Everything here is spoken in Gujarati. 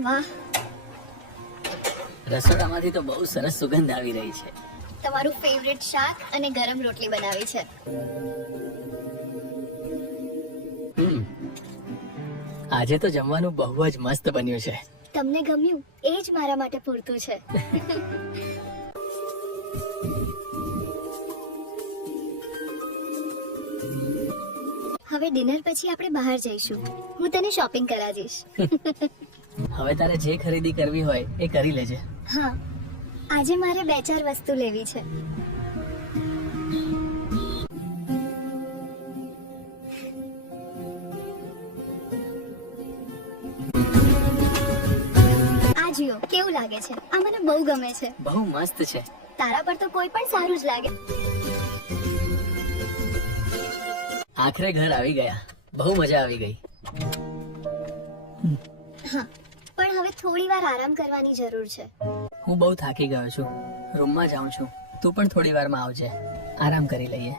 વાહ. રસોડામાંથી તો બહુ સરસ સુગંધ આવી રહી છે. તમારું ફેવરેટ શાક અને ગરમ રોટલી બનાવી છે. આજે તો જમવાનું બહુ જ મસ્ત બન્યું છે. તમને ગમ્યું? એ જ મારા માટે પૂરતું છે. હવે ડિનર પછી આપણે બહાર જઈશું. હું તને શોપિંગ કરાવીશ. હવે તારે જે ખરીદી કરવી હોય એ કરી લેજે. હા આજે મારે બે ચાર વસ્તુ લેવી છે. આ જુઓ કેવું લાગે છે? આ મને બહુ ગમે છે. બહુ મસ્ત છે. તારા પર તો કોઈ પણ સારું જ લાગે. આખરે ઘર આવી ગયા. બહુ મજા આવી ગઈ. હા પણ હવે થોડી વાર આરામ કરવાની જરૂર છે. હું બહુ થાકી ગયો છું. રૂમમાં જાઉં છું. તું પણ થોડી વારમાં આવજે. આરામ કરી લઈએ.